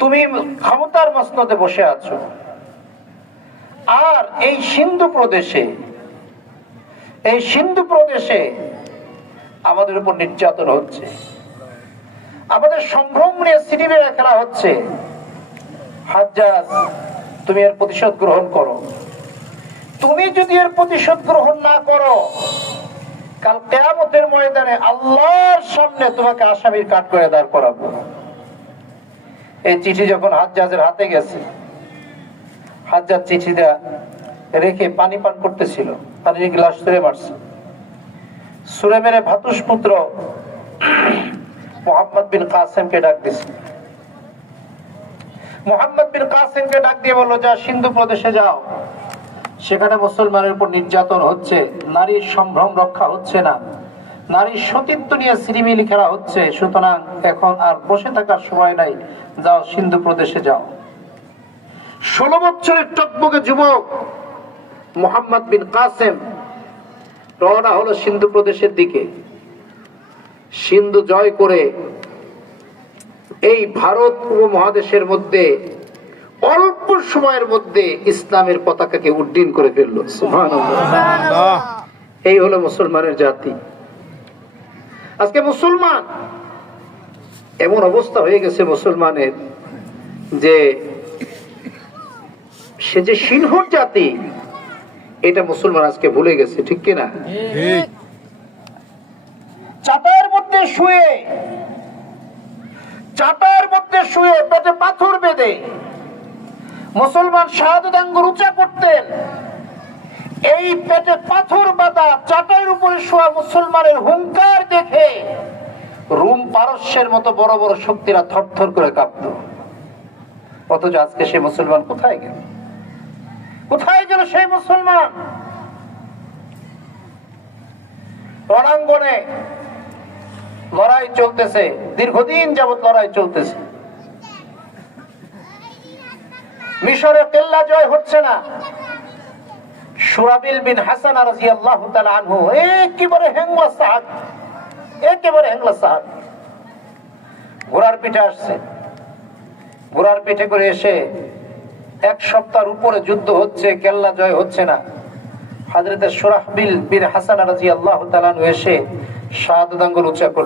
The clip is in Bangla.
তুমি ক্ষমতার মসনদে বসে আছো, আর এই সিন্ধু প্রদেশে আমাদের উপর নির্যাতন হচ্ছে, আমাদের সম্ভ্রম নিয়ে সিটি মেরে খেলা হচ্ছে। হাজ্জাজ, তুমি এর প্রতিশোধ গ্রহণ করো। তুমি যদি এর প্রতিশোধ গ্রহণ না করো, কাল কিয়ামতের ময়দানে আল্লাহর সামনে তোমাকে আসামির কাঠ করে দাঁড় করাবো। এই চিঠি যখন হাজ্জাজের হাতে গেছে, হাজ্জাজ চিঠিটা রেখে পানি পান করতেছিল, পানির গ্লাস ধরে মারছে। সুরে মেরে ভাতুষ পুত্র মোহাম্মদ বিন কাসেমকে ডাক দিছে। মোহাম্মদ বিন কাসেমকে ডাক দিয়ে বললো, যা সিন্ধু প্রদেশে যাও, সেখানে মুসলমানের উপর নির্যাতন হচ্ছে, নারীর সম্ভ্রম রক্ষা হচ্ছে না, নারীর সতীত্ব নিয়ে সিরিমিলি খেলা হচ্ছে, সুতরাং এখন আর বসে থাকার সময় নাই, যাও সিন্ধু প্রদেশে যাও। 16 বছরের টকবকে যুবক মোহাম্মদ বিন কাসেম রওনা হলো সিন্ধু প্রদেশের দিকে। সিন্ধু জয় করে এই ভারত উপমহাদেশের মধ্যে অল্প সময়ের মধ্যে ইসলামের পতাকাকে উড্ডীন করে ফেললো। সুবহানাল্লাহ। এই হলো মুসলমানের জাতি। আজকে মুসলমান এমন অবস্থা হয়ে গেছে মুসলমানের, যে সে যে সিংহর জাতি, এটা মুসলমান আজকে ভুলে গেছে, ঠিক কিনা? চাটার মধ্যে শুয়ে পেটে পাথর বেঁধে মুসলমান শাহাদাত আঙ্গুর উঁচা করতেন। এই পেটে পাথর বাঁধা চাটার উপরে শোয়া মুসলমানের হুঙ্কার দেখে রোম পারস্যের মতো বড় বড় শক্তিরা থরথর করে কাঁপত। অথচ আজকে সেই মুসলমান কোথায় গেল? কোথায় গেল সেই মুসলমান? রণাঙ্গনে লড়াই চলতেছে, দীর্ঘদিন যাবত লড়াই চলতেছে। মিশরের কেল্লা জয় হচ্ছে না। সুরাবিল বিন হাসান রাদিয়াল্লাহু তাআলা আনহু একেবারে হেংলা সাহাবী, ঘোড়ার পিঠে আসছে। ঘোড়ার পিঠে করে এসে 1 সপ্তাহের উপরে যুদ্ধ হচ্ছে, কেল্লা জয় হচ্ছে না। হযরত সুরাহবিল বিন হাসান রাদিয়াল্লাহু তাআলা আনহু এসে শাহাদাত আঙ্গুর উঁচা করলেন।